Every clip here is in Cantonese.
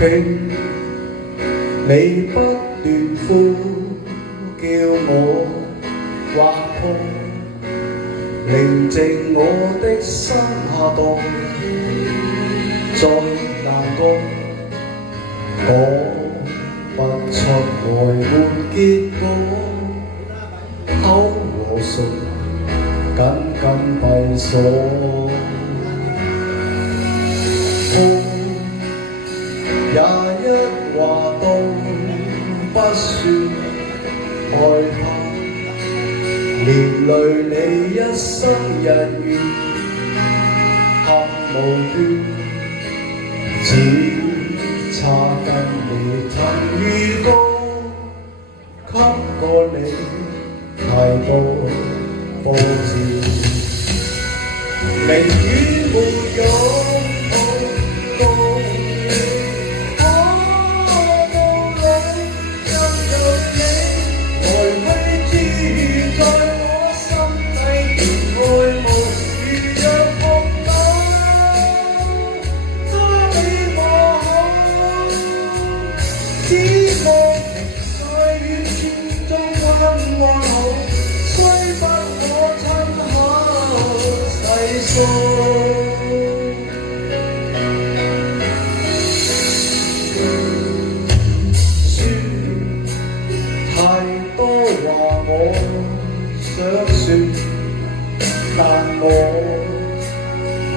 傾，你不斷呼叫我劃破，寧靜我的心下動，再難過，講不出愛沒結果，口和唇緊緊閉鎖。也一話都不說愛他，連累你一生日月合無怨，只差跟你曾預告，給過你太多波折，寧願沒有。只望在遠處中溫安好，雖不可親口細數。說太多話我想說，但我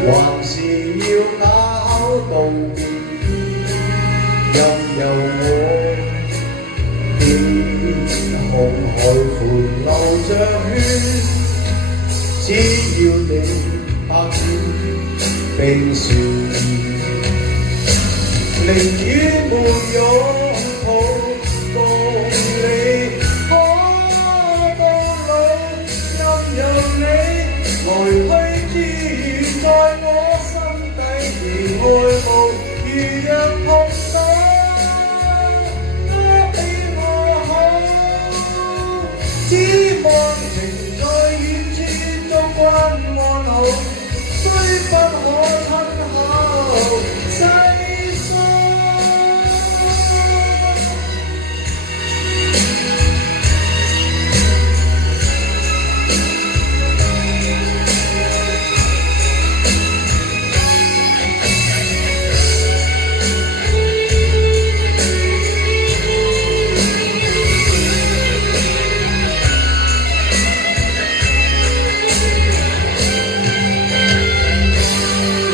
還是要啞口道別，任由我紅海闊流着血，只要你百轉冰雪，寧願沒擁抱，共你可到老，任由你來去自在我心底，而愛慕如若碰到。只望停在遠處中溫安好，雖不可親口細數。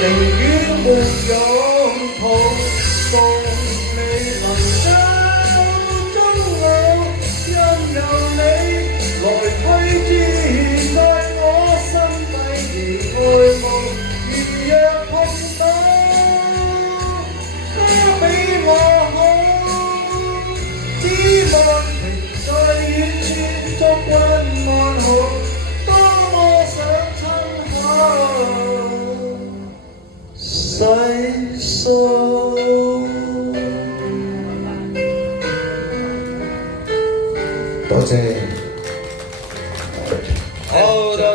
寧願沒擁抱，共你能走終老，任由你來去自在我心底，而愛慕如若碰到，他比我好，只望停在遠處中溫安好，多麼想親口細數。多謝。